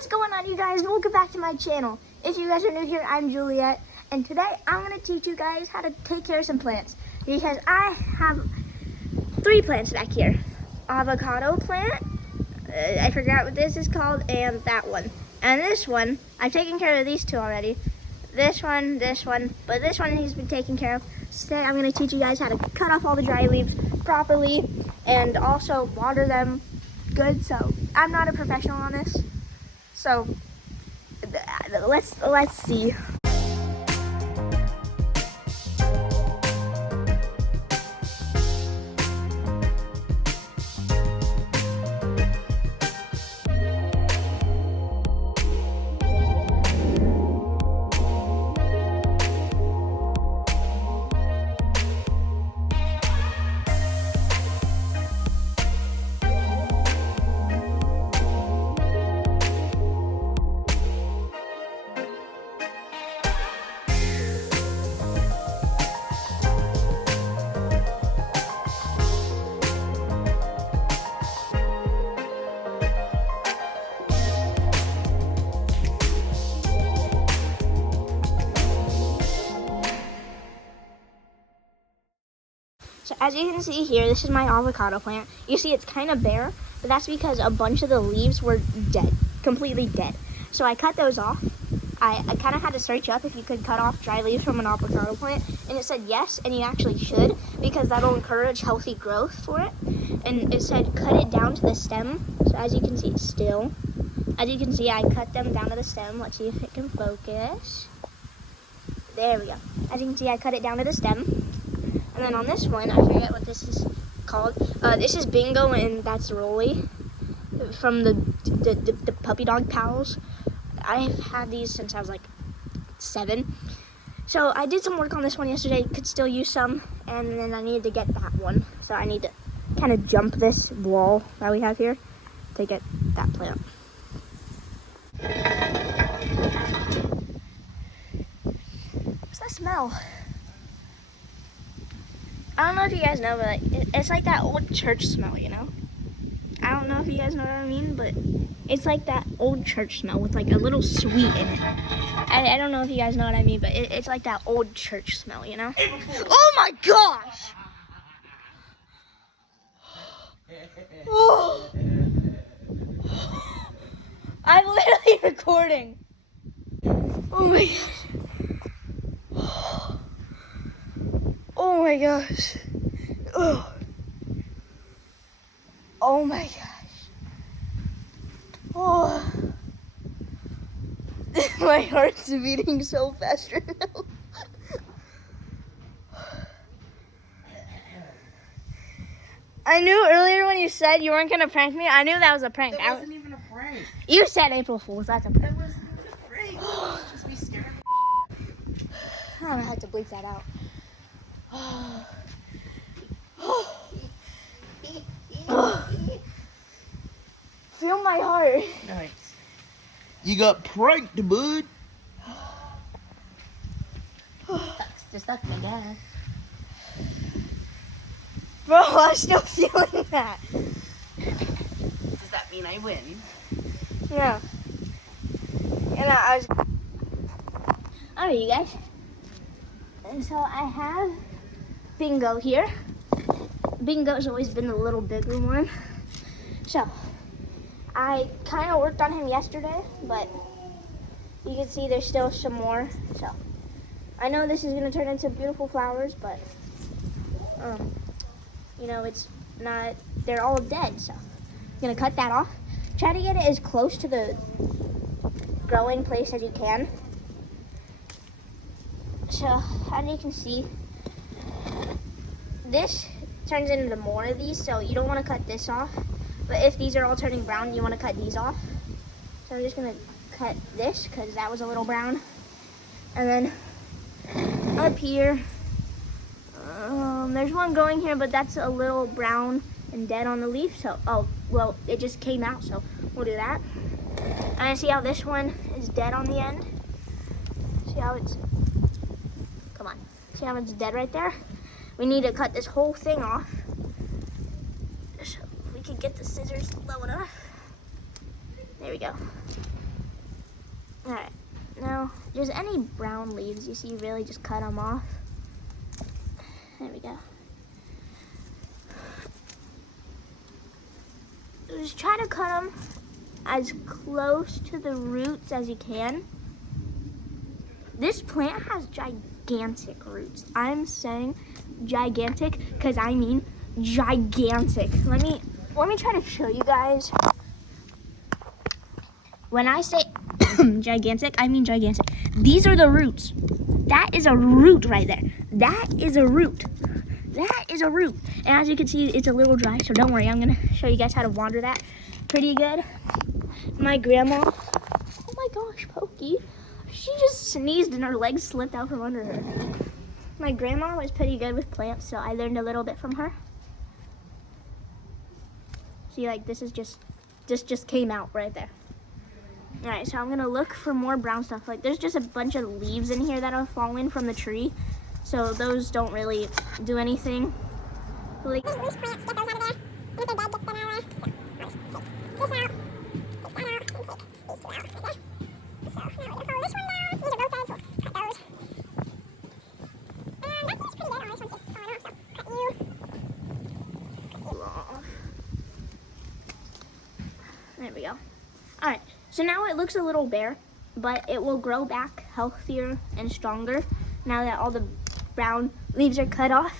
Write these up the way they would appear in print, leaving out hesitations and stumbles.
What's going on, you guys? Welcome back to my channel. If you guys are new here, I'm Juliet, and today I'm going to teach you guys how to take care of some plants, because I have 3 plants back here. Avocado plant, I forgot what this is called, and that one. And this one, I've taken care of these 2 already. This one, but this one needs to be taken care of. So today I'm going to teach you guys how to cut off all the dry leaves properly and also water them good. So I'm not a professional on this. So let's see. So as you can see here, this is my avocado plant. You see it's kind of bare, but that's because a bunch of the leaves were dead, completely dead. So I cut those off. I kind of had to search up if you could cut off dry leaves from an avocado plant, and it said yes, and you actually should, because that'll encourage healthy growth for it. And it said cut it down to the stem. So as you can see, it's still. As you can see, I cut them down to the stem. Let's see if it can focus. There we go. As you can see, I cut it down to the stem. And then on this one, I forget what this is called. This is Bingo, and that's Rolly from the puppy dog pals. I've had these since I was like 7. So I did some work on this one yesterday. Could still use some, and then I needed to get that one. So I need to kind of jump this wall that we have here to get that plant. What's that smell? I don't know if you guys know, but it's like that old church smell, you know? I don't know if you guys know what I mean, but it's like that old church smell with like a little sweet in it. I don't know if you guys know what I mean, but it's like that old church smell, you know? Oh my gosh! Oh. I'm literally recording. Oh my gosh. Oh my gosh. Oh. Oh my gosh. Oh. My heart's beating so fast right now. I knew earlier when you said you weren't going to prank me, I knew that was a prank. That wasn't even a prank. You said April Fool's, that's a prank. That wasn't even a prank. Just be scared. I don't know how to bleep that out. Feel my heart. Nice. You got pranked, bud. Just suck my gas. Bro, I'm still feeling that. Does that mean I win? Yeah. And I was... Alright, you guys. And so I have Bingo here. Bingo's always been the little bigger one. So, I kind of worked on him yesterday, but you can see there's still some more. So, I know this is going to turn into beautiful flowers, but, you know, it's not, they're all dead. So, I'm going to cut that off. Try to get it as close to the growing place as you can. So, as you can see, this turns into more of these, so you don't want to cut this off. But if these are all turning brown, you want to cut these off. So I'm just going to cut this, because that was a little brown. And then up here, there's one going here, but that's a little brown and dead on the leaf. So, oh, well, it just came out, so we'll do that. And see how this one is dead on the end? See how it's... Come on. See how it's dead right there? We need to cut this whole thing off. So we can get the scissors low enough. There we go. Alright, now just any brown leaves you see, really just cut them off. There we go. Just try to cut them as close to the roots as you can. This plant has gigantic roots. I'm saying gigantic because I mean gigantic. Let me try to show you guys. When I say gigantic, I mean gigantic. These are the roots. That is a root right there. That is a root. That is a root. And as you can see, it's a little dry, so don't worry. I'm going to show you guys how to water that pretty good. My grandma, oh my gosh, Pokey. She just sneezed and her legs slipped out from under her. My grandma was pretty good with plants, so I learned a little bit from her. See, like this just came out right there. All right, so I'm gonna look for more brown stuff. Like there's just a bunch of leaves in here that have fallen from the tree. So those don't really do anything. Like, Loose plants, get those out of there. And if they're dead, get them out of there. Nice. Take this out. Take that out. And take these two out. Okay. So now we're gonna pull this one down. These are both dead, so cut those. And that seems pretty dead. Oh, this one's just falling off, so cut you. there we go. All right, so now it looks a little bare, but it will grow back healthier and stronger now that all the brown leaves are cut off.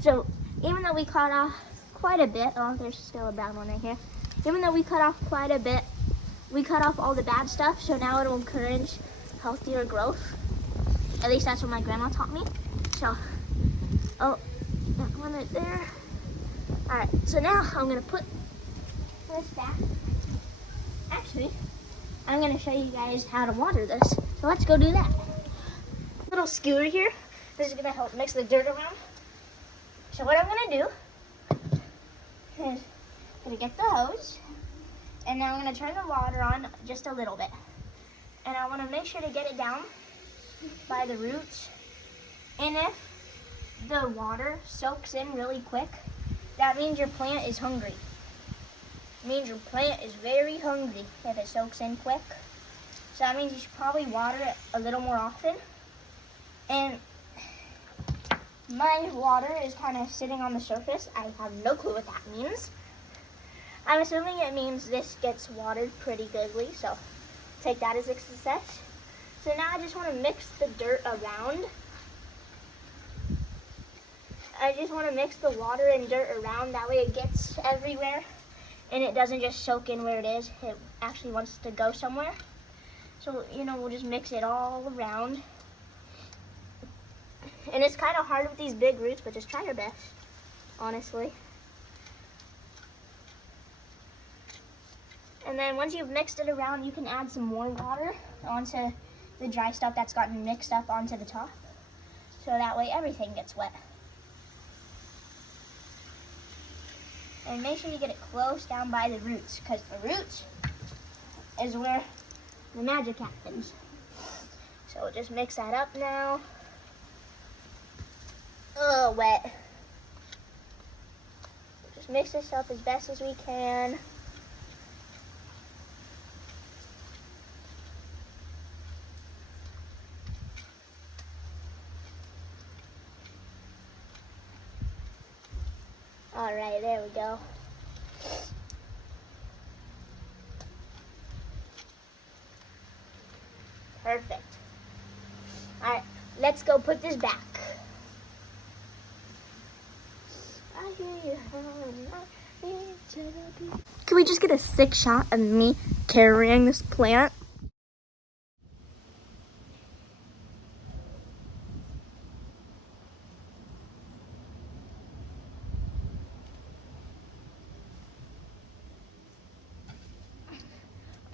So even though we cut off quite a bit, oh, there's still a brown one right here. Even though we cut off quite a bit, we cut off all the bad stuff, so now it'll encourage healthier growth. At least that's what my grandma taught me. So, oh, that one right there. All right, so now I'm gonna put this back. Actually, I'm gonna show you guys how to water this. So let's go do that. Little skewer here. This is gonna help mix the dirt around. So what I'm gonna do is I'm gonna get the hose, and now I'm gonna turn the water on just a little bit. And I wanna make sure to get it down by the roots. And if the water soaks in really quick, that means your plant is hungry. It means your plant is very hungry if it soaks in quick. So that means you should probably water it a little more often. And my water is kind of sitting on the surface. I have no clue what that means. I'm assuming it means this gets watered pretty goodly, so take that as a success. So now I just want to mix the dirt around. I just want to mix the water and dirt around, that way it gets everywhere and it doesn't just soak in where it is. It actually wants to go somewhere. So, we'll just mix it all around. And it's kind of hard with these big roots, but just try your best, honestly. And then once you've mixed it around, you can add some more water onto the dry stuff that's gotten mixed up onto the top. So that way everything gets wet. And make sure you get it close down by the roots, because the roots is where the magic happens. So we'll just mix that up now. Oh, wet. Just mix this up as best as we can. All right, there we go. Perfect. All right, let's go put this back. Can we just get a sick shot of me carrying this plant?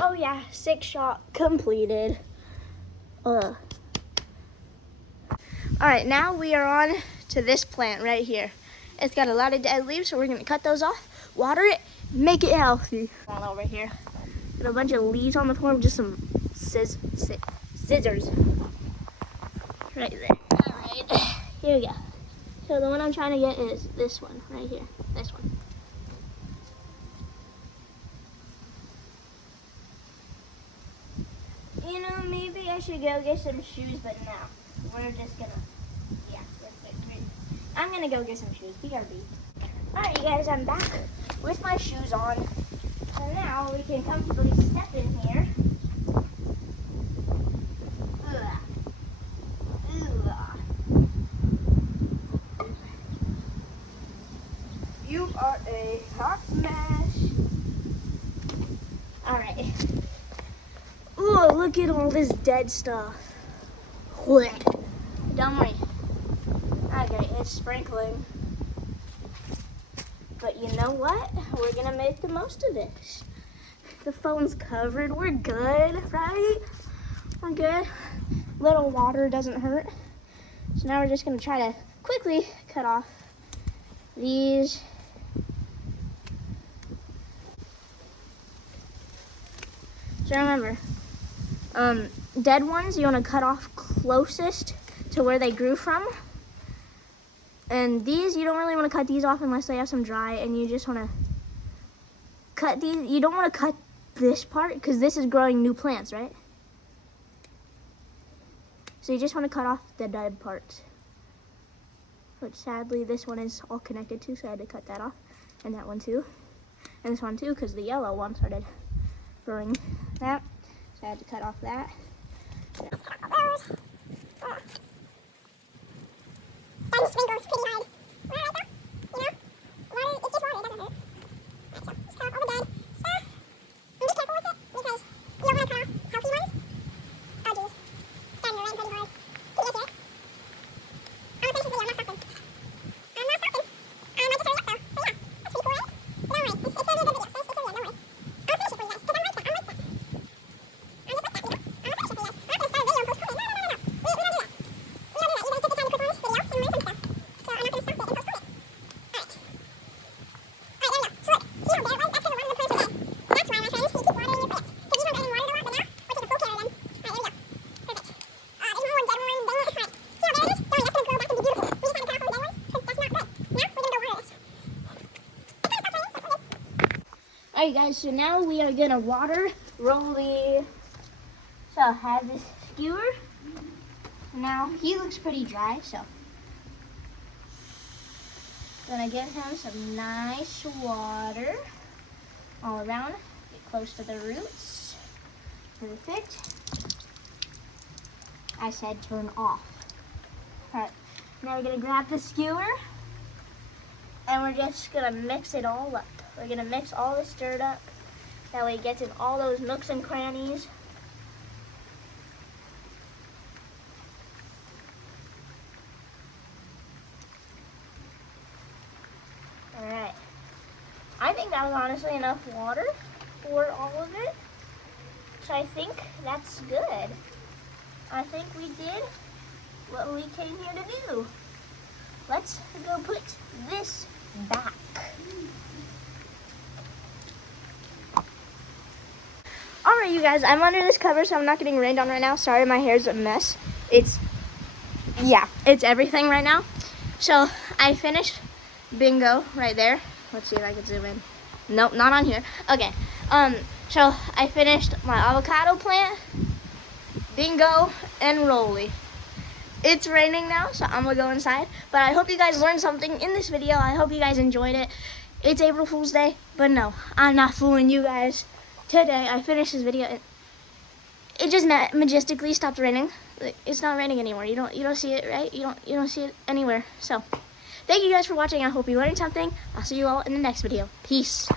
Oh yeah, sick shot completed. All right, now we are on to this plant right here. It's got a lot of dead leaves, so we're gonna cut those off, water it, make it healthy. All over here, got a bunch of leaves on the floor, just some scissors. Right there. All right, here we go. So the one I'm trying to get is this one right here, this one. You know, maybe I should go get some shoes, but no. We're just gonna, yeah, I'm gonna go get some shoes. BRB. Alright, you guys, I'm back with my shoes on. And now we can comfortably step in here. Ugh. Ugh. You are a hot mess. Alright. Ooh, look at all this dead stuff. What? Don't worry. Okay, it's sprinkling. But you know what? We're gonna make the most of this. The phone's covered. We're good, right? We're good. Little water doesn't hurt. So now we're just gonna try to quickly cut off these. So remember, dead ones you wanna cut off closest to where they grew from. And these, you don't really want to cut these off unless they have some dry, and you just want to cut these. You don't want to cut this part because this is growing new plants, right? So you just want to cut off the dead parts. But sadly, this one is all connected too, so I had to cut that off. And that one too. And this one too, because the yellow one started growing that. So I had to cut off that. Sun sprinkles pretty hard. Right though, you know? Water, it's just water, it doesn't hurt. Right, so just cut off all the dead stuff. And be careful with it, because you don't want to cut off healthy ones. Oh geez, it's starting to rain pretty hard. Can you guys hear it? I'm gonna finish this video, I'm not stopping. I'm not stopping. I just hurry up though, so yeah, that's pretty cool, right? But don't worry, it's gonna be a good video, so stay tuned, don't worry. I'll finish it for you guys, because I'm like that, I'm like that. I'm just like that, you know? I'm gonna finish it for you guys. I'm not gonna start a video and post comment. No. We don't do that. We don't do that. You guys take the time to click on this video and learn some stuff. So I'm not going to stop it and post comment. Alright. Alright, there we go. So look, see how bare it was? That's because it wasn't the plants were dead. And that's why, my friends, you keep watering your plants. Because these weren't getting watered a lot, but now we're taking full care of them. Alright, there we go. Perfect. There's more dead ones. Dang it. Alright. See how bare it is? Don't worry, that's going to grow back and be beautiful. We just had to cut off all the dead ones because that's not good. Now we're going to go water this. It's going to stop raining, so we're good. Alright guys, so now we are gonna water Rolly. So I have this skewer. Now he looks pretty dry, so gonna give him some nice water all around. Get close to the roots. Perfect. I said turn off. Alright, now we're gonna grab the skewer and we're just gonna mix it all up. We're gonna mix all this dirt up. That way it gets in all those nooks and crannies. Alright. I think that was honestly enough water for all of it. So I think that's good. I think we did what we came here to do. Let's go put this back. Alright you guys, I'm under this cover so I'm not getting rained on right now. Sorry, my hair's a mess. It's everything right now. So I finished bingo right there. Let's see if I can zoom in. Nope, not on here. Okay. So I finished my avocado plant, bingo, and Rolly. It's raining now, so I'm gonna go inside. But I hope you guys learned something in this video. I hope you guys enjoyed it. It's April Fool's Day, but no, I'm not fooling you guys. Today I finished this video and it just majestically stopped raining. It's not raining anymore. You don't see it, right? You don't see it anywhere. So thank you guys for watching. I hope you learned something. I'll see you all in the next video. Peace.